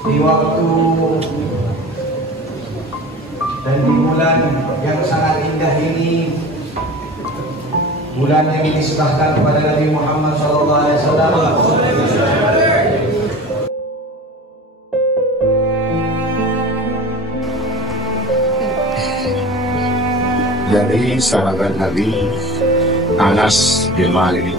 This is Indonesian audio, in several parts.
di waktu dan di bulan yang sangat indah ini, bulan yang dinisbahkan kepada Nabi Muhammad SAW. Dari sahabat Nabi Anas bin Malik.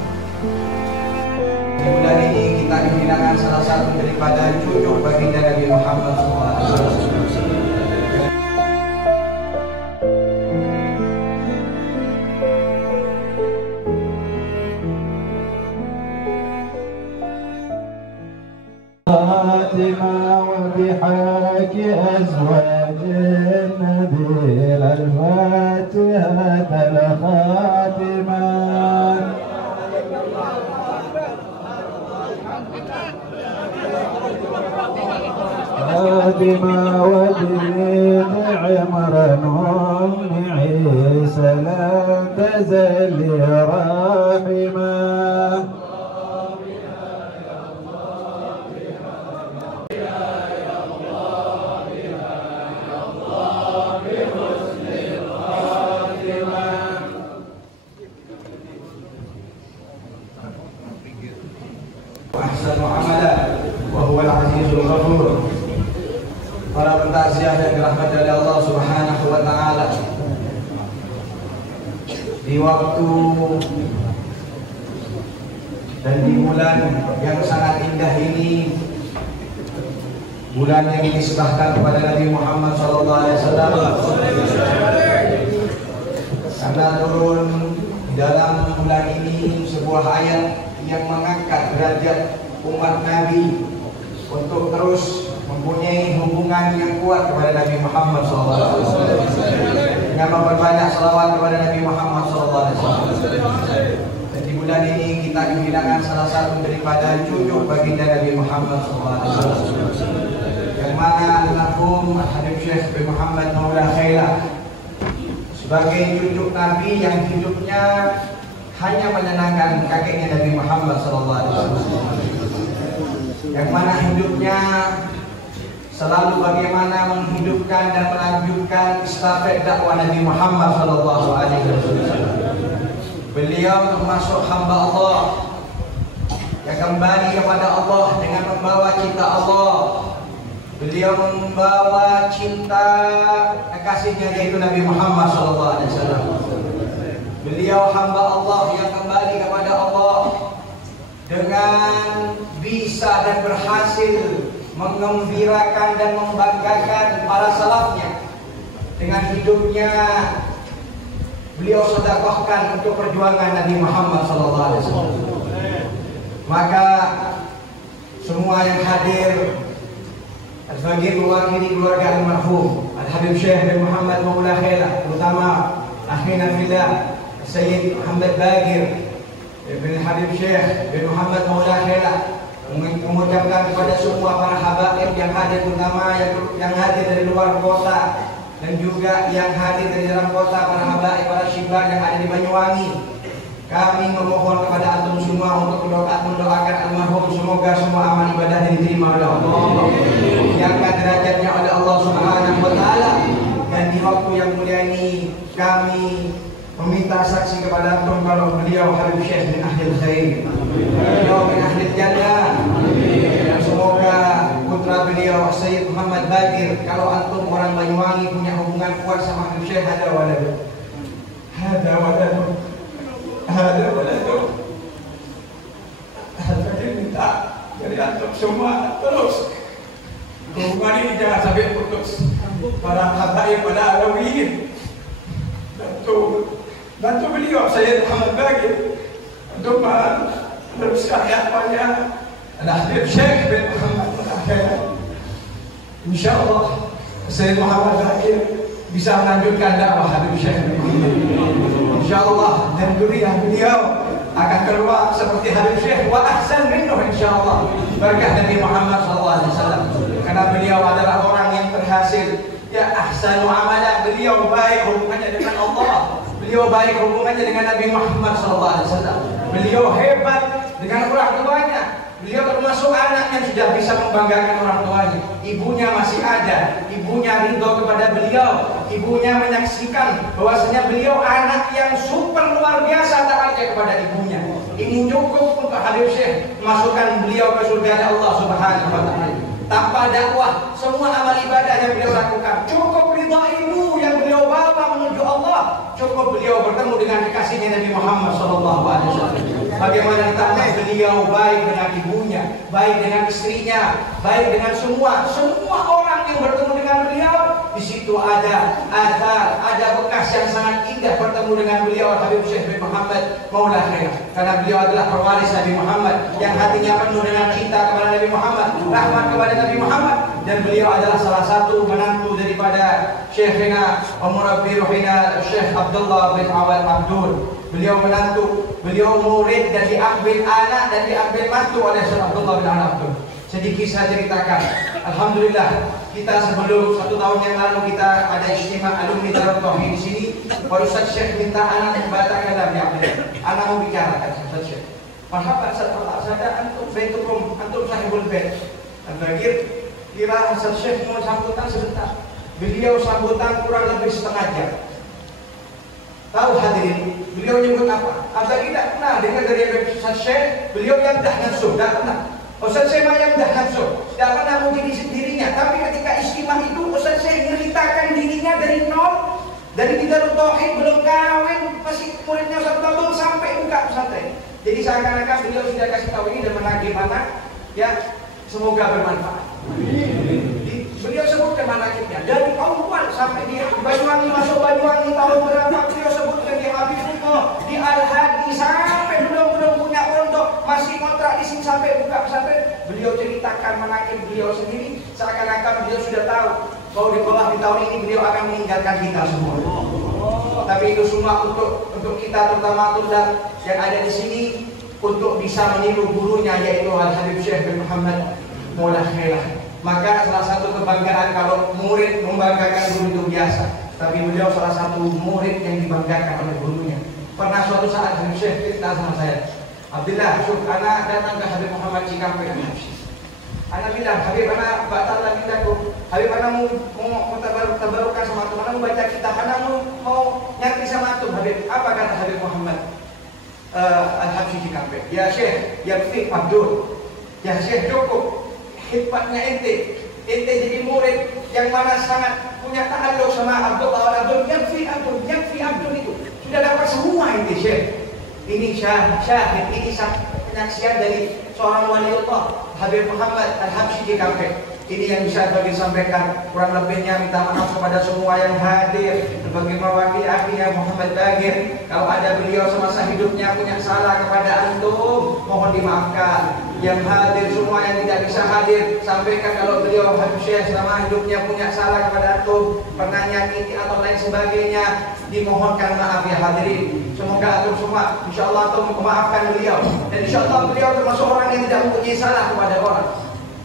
Di bulan ini kita dihilangkan salah satu daripada cucu baginda Nabi Muhammad SAW. فاطمة وبحاك أزواج النبي الفاتحة الخاتمة فاطمة ودين عمران أم عيسى لا تزل راحمة. Ahsanu amala wa huwa al-azizul ghafur. Para pentakziah yang dirahmati oleh Allah Subhanahu wa taala, di waktu dan di bulan yang sangat indah ini, bulan yang dinisbahkan kepada Nabi Muhammad SAW, karena turun di dalam bulan ini sebuah ayat yang mengangkat derajat umat Nabi untuk terus mempunyai hubungan yang kuat kepada Nabi Muhammad SAW, dengan memperbanyak salawat kepada Nabi Muhammad SAW. Dan di bulan ini kita dihilangkan salah satu daripada cucu baginda Nabi Muhammad SAW, yang mana almarhum Habib Syekh bin Muhammad Maula Khailah sebagai cucu Nabi yang hidupnya hanya menyenangkan kakeknya Nabi Muhammad SAW, yang mana hidupnya selalu bagaimana menghidupkan dan melanjutkan estafet dakwah Nabi Muhammad SAW. Beliau termasuk hamba Allah yang kembali kepada Allah dengan membawa cinta Allah. Beliau membawa cinta kekasihnya yaitu Nabi Muhammad SAW. Beliau hamba Allah yang kembali kepada Allah dengan bisa dan berhasil mengembirakan dan membanggakan para salafnya. Dengan hidupnya beliau sedekahkan untuk perjuangan Nabi Muhammad SAW. Maka semua yang hadir sebagai mewakili keluarga almarhum Al-Habib Syekh bin Muhammad Maula Khailah, terutama akhina fillah Sayyid Muhammad Bagir bin Habib Syekh bin Muhammad Maula Khailah, mengucapkan kepada semua para habaib yang hadir, terutama yang hadir dari luar kota dan juga yang hadir dari dalam kota, para habaib, para syibah yang ada di Banyuwangi. Kami memohon kepada antum semua untuk mendoakan almarhum, semoga semua amal ibadahnya diterima oleh Allah, diangkat derajatnya oleh Allah Subhanahu wa taala. Dan di waktu yang mulia ini kami meminta saksi kepada antum kalau beliau Habib Syekh bin Ahlil Khair, beliau bin Ahlil Jannah. Dan semoga putra beliau Sayyid Muhammad Bagir, kalau antum orang Banyuwangi punya hubungan kuat sama Habib Syekh, ada waladu, ada waladu, ada waladu. Saya minta dari antum semua terus hubungan ini jangan sampai putus. Para habaib, pada alawiyin, bantu beliau Sayyid Muhammad Bagir untuk meneruskan dakwahnya Al-Habib Syekh bin Muhammad Khailah. InsyaAllah Sayyid Muhammad Bagir bisa melanjutkan dakwah Habib Syekh bin Muhammad. InsyaAllah, dan duriah beliau akan keluar seperti Habib Syekh wa ahsan minnuh insyaAllah, berkah Nabi Muhammad SAW. Karena beliau adalah orang yang berhasil. Ya ahsanu amalan, beliau baik hubungannya dengan Allah, beliau baik hubungannya dengan Nabi Muhammad SAW, beliau hebat dengan orang tuanya, beliau termasuk termasuk anak yang sudah bisa membanggakan orang tuanya. Ibunya masih ada, ibunya ridho kepada beliau, ibunya menyaksikan bahwasanya beliau anak yang super luar biasa taatnya kepada ibunya. Ini cukup untuk Habib Syekh masukkan beliau ke surga Allah Subhanahu wa taala. Tanpa dakwah, semua amal ibadah yang beliau lakukan, cukup ridha ibu yang beliau bawa menuju Allah, cukup beliau bertemu dengan kekasihnya Nabi Muhammad SAW. Bagaimana ditambah beliau baik dengan ibunya, baik dengan istrinya, baik dengan semua orang yang bertemu dengan beliau. Di situ ada bekas yang sangat indah bertemu dengan beliau Habib Syekh bin Muhammad Maula Khairah. Karena beliau adalah pewaris Nabi Muhammad yang hatinya penuh dengan cinta kepada Nabi Muhammad, rahmat kepada Nabi Muhammad, dan beliau adalah salah satu menantu daripada Syekhina Murabbi Ruhina Syekh Abdullah bin Awad Abdul. Beliau menantu, beliau murid dan diambil anak dan diambil mantu oleh Syekh Abdullah bin Awad Abdul. Sedikit saya ceritakan. Alhamdulillah, kita sebelum 1 tahun yang lalu kita ada istimewa alumni Darut Tauhid di sini. Pak Ustaz Syekh minta anak membacakan dalam yang anak mau bicara kan Ustaz Syekh. Marhaban saya antum baitukum antum sahibul bait. Al-Bagir kira Ustaz Syekh mau sambutan sebentar. Beliau sambutan kurang lebih setengah jam. Tahu hadirin, beliau nyebut apa? Apa tidak pernah dengar dari Ustaz Syekh, beliau yang dah nafsu, tidak pernah. Ustaz Syekh yang dah nafsu, tidak pernah muji dirinya. Tapi ketika istimewa itu, Ustaz Syekh menceritakan dirinya dari nol, dari Darut Tauhid belum kawin, masih muridnya Ustaz Abdul sampai buka pesantren. Jadi seakan-akan beliau sudah kasih tahu ini dan menagih mana, ya semoga bermanfaat. Beliau sebutkan manakibnya dari awal sampai di Banyuwangi, masuk Banyuwangi tahun berapa beliau sebutkan di Habibullah, di Al-Hadi, sampai belum punya pondok, masih kontrak di sini sampai buka pesantren. Beliau ceritakan manakib beliau sendiri, seakan-akan beliau sudah tahu bahwa di tahun ini beliau akan meninggalkan kita semua. Tapi itu semua untuk kita, terutama tulab yang ada di sini, untuk bisa meniru gurunya yaitu Al-Habib Syekh bin Muhammad Maula Khairah. Maka salah satu kebanggaan kalau murid membanggakan guru itu biasa, tapi beliau salah satu murid yang dibanggakan oleh gurunya. Pernah suatu saat Habib Syekh cerita sama saya, Abdullah, anak datang ke Habib Muhammad Cikampek. Anak bilang, Habib anak batal lagi aku. Habib anak mau tabarukan sama tu, anak mau baca kitab, anak mau nyari sama tu. Habib, apa kata Habib Muhammad Al-Habsyi Cikampek? Ya Syekh, ya Fiq Abdul, ya Syekh cukup. Hikmatnya ente jadi murid yang mana sangat punya ta'alluq sama Abdullah Abdul, yakfi Abdul itu sudah dapat semua ente Syekh. Ini syahid, ini penyaksian dari seorang waliullah Habib Muhammad Al-Habsyi Cikampek. Ini yang bisa bagi sampaikan, kurang lebihnya minta maaf kepada semua yang hadir. Sebagai mewakili akhirnya Muhammad Bagir, kalau ada beliau semasa hidupnya punya salah kepada antum, mohon dimaafkan. Yang hadir semua, yang tidak bisa hadir, sampaikan kalau beliau Habib Syekh selama hidupnya punya salah kepada antum, pernah nyakiti atau lain sebagainya, dimohonkan maaf ya hadirin. Semoga antum semua insyaallah antum memaafkan beliau, dan insyaallah beliau termasuk orang yang tidak mempunyai salah kepada orang.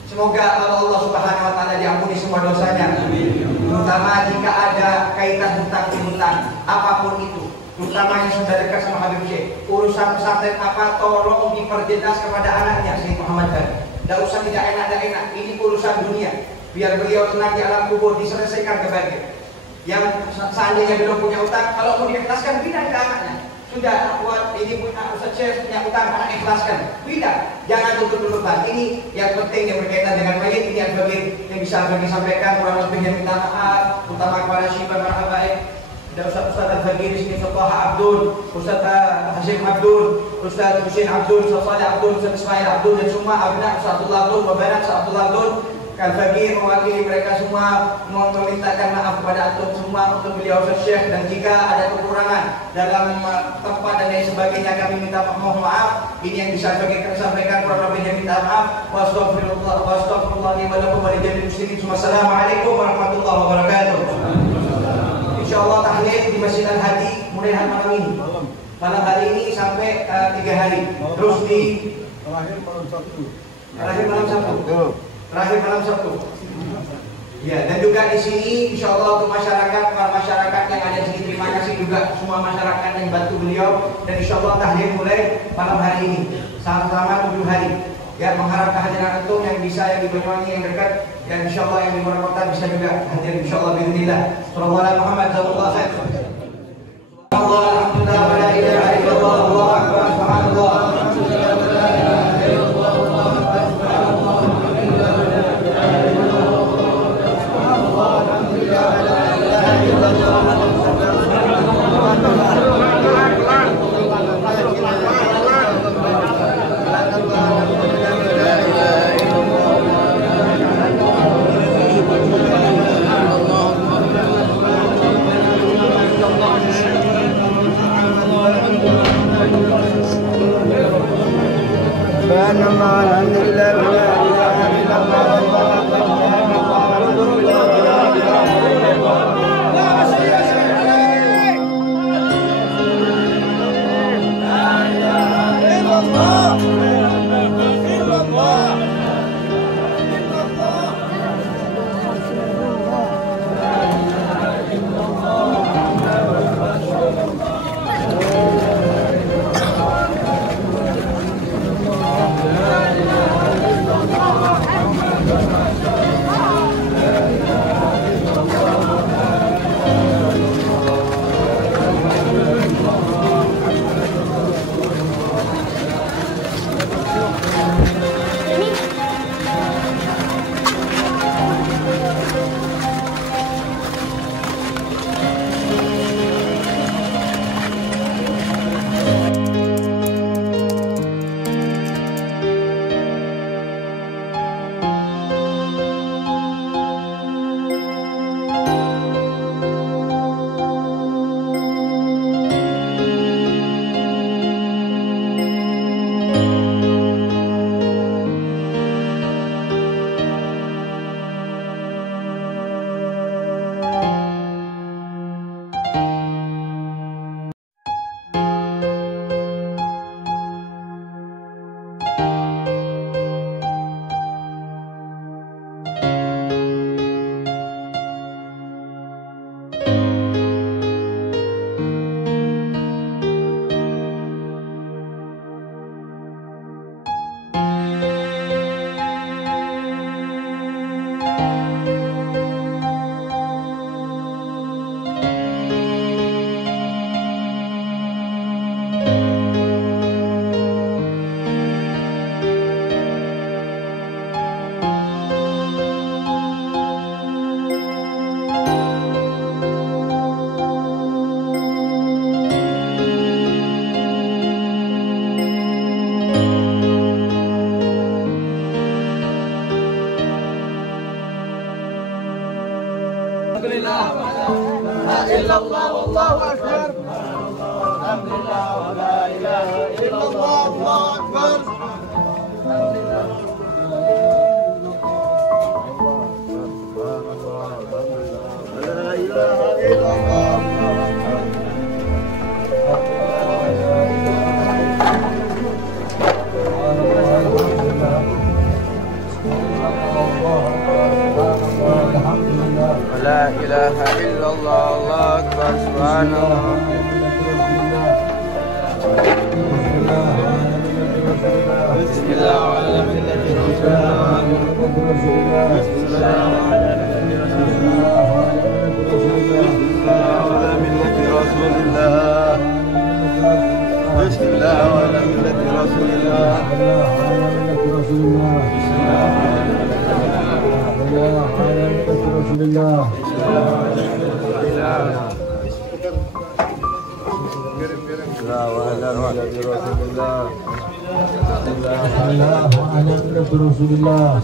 Semoga Allah Subhanahu wa taala diampuni semua dosanya. Terutama jika ada kaitan hutang-hutang apapun itu, terutama yang sudah dekat sama Habib Syekh. Urusan pesantren apa, tolong diperjelas kepada anaknya Syekh Muhammad Bagir. Tidak usah tidak enak. Ini urusan dunia. Biar beliau tenang di alam kubur, diselesaikan ke Bagir. Yang seandainya belum punya utang, kalau mau diikhlaskan pindah ke anaknya. Sudah buat ini punya Ustaz Syekh punya utang, anak ikhlaskan. Tidak, jangan tutup-tutupan. Ini yang penting yang berkaitan dengan mayit, ini yang bisa bagi sampaikan. Kurang lebihnya minta maaf, terutama kepada Syibah Marhabaib. Ada Ustaz Al-Bagir di sini, Ustaz Abdul, Ustaz Hashim Abdul, Ustaz Husin Abdul, Ustaz Saleh Abdul, Ustaz Ismail Abdul, dan semua abna Ustaz Abdullah Abdul, Babanat Ustaz Abdullah Abdul. Al-Bagir mewakili mereka semua, mohon memintakan maaf kepada antum semua untuk beliau Ustaz Syekh, dan jika ada kekurangan dalam tempat dan lain sebagainya kami minta mohon maaf. Ini yang bisa kami sampaikan, kurang lebihnya minta maaf. Wassalamualaikum warahmatullahi wabarakatuh. Wassalamualaikum warahmatullahi wabarakatuh. Insyaallah tahlil di Masjid Al-Hadi mulai malam ini. Malam hari ini sampai 3 hari. Terus di terakhir malam Sabtu. Ya, dan juga di sini insyaallah untuk masyarakat yang ada di sini, terima kasih juga semua masyarakat yang bantu beliau, dan insyaallah tahlil mulai malam hari ini selama 7 hari. Ya, mengharap kehadiran antum yang bisa, yang di Banyuwangi, yang dekat, dan insyaallah yang di luar kota bisa juga hadir insyaallah bismillah. Sallallahu alaihi Muhammad sallallahu alaihi wasallam. Alhamdulillah wa la ilaha illallah Allahu akbar subhanallah. La ilaha illallah, Allahu akbar, subhanallah. Bismillah wa ala millati rasulillah. Bismillah wa ala millati rasulillah. Bismillah wa ala millati rasulillah. Rasulullah.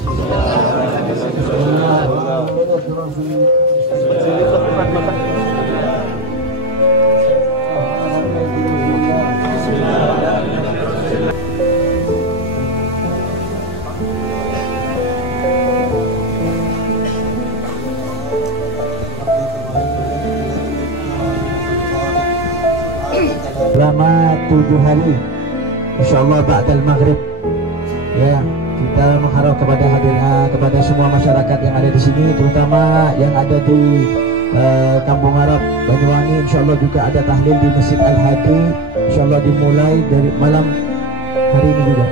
Selama 7 hari InsyaAllah ba'dal maghrib. Ya, kita mengharap kepada semua masyarakat yang ada di sini, terutama yang ada di Kampung Arab Banyuwangi. InsyaAllah juga ada tahlil di Masjid Al-Hadi. InsyaAllah dimulai dari malam hari ini juga.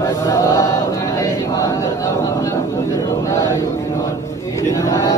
والسلام عليهم وأنذرتهم أم لم تنذرهم لا يؤمنون إنما